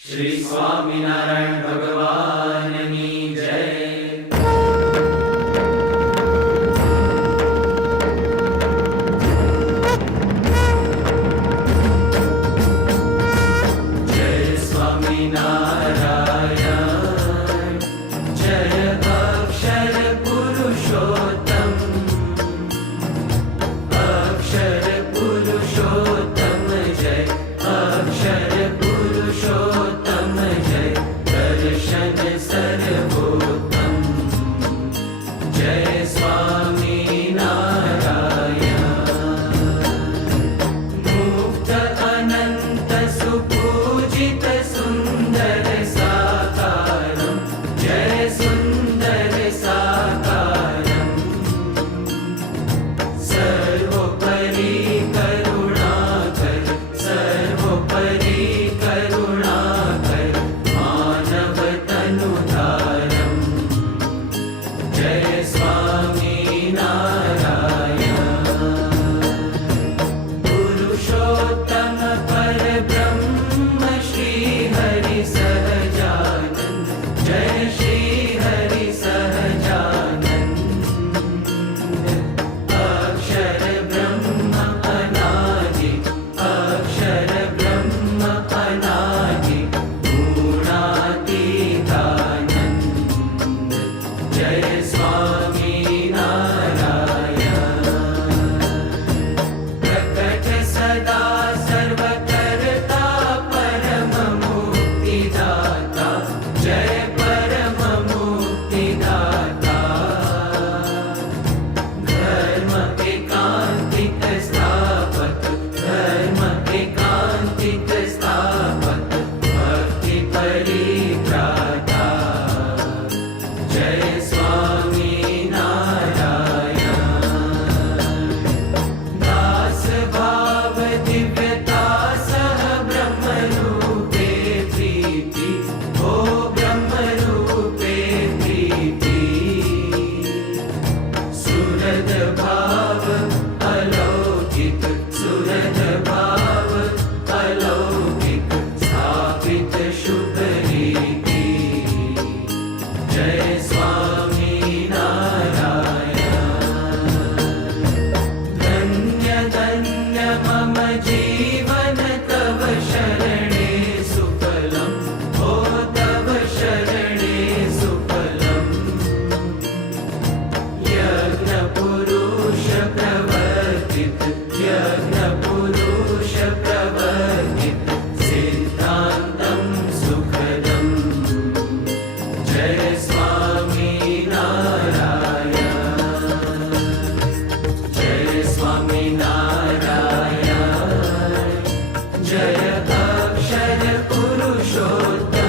श्री स्वामिनारायण भगवाननी जय। जय स्वामिनारायण, जय अक्षर पुरुषोत्तम, अक्षर पुरुषोत्तम जय, अक्षर पुरुषोत्तम जय, दर्शन सर्वोत्तम जय स्वामिनारायण। मुक्त अनंत सुपूजित सुंदर साकारं जय सुंदर साकारं, सर्वोपरि करुणाकर, सर्वोपरि करुणाकर, मानव तनुधारं जय स्वामिनारायण। पुरुषोत्तम परब्रह्म श्री हरि सहजानंद जय, श्री हरि सहजानंद। अक्षर ब्रह्म अनादि, अक्षर ब्रह्म अनादि, गुणातीतानंद जय स्वामिनारायण। प्रकट सदा सर्वकर्ता परम मुक्तिदाता जय, परम मुक्तिदाता। धर्म एकांतिक स्थापक, धर्म एकांतिक स्थापक, भक्ति परित्राता जय स्वामिनारायण। दास भाव दिव्यता सह ब्रह्म रूपे प्रीति, ओ ब्रह्म रूपे प्रीति। सुरद भाव अलौकिक, सुरद भाव अलौकिक, स्थापित शुभ रीति जय स्वामिनारायण। धन्य धन्य मम जीवन तव शरणे सुफलम्, ओ तव शरणे सुफलम्। यज्ञ पुरुष प्रवर्तित, यज्ञ पुरुष प्रवर्तित, सिद्धान्तं सुखदम् जय स्वामिनारायण। जय स्वामिनारायण, जय अक्षर पुरुषोत्तम।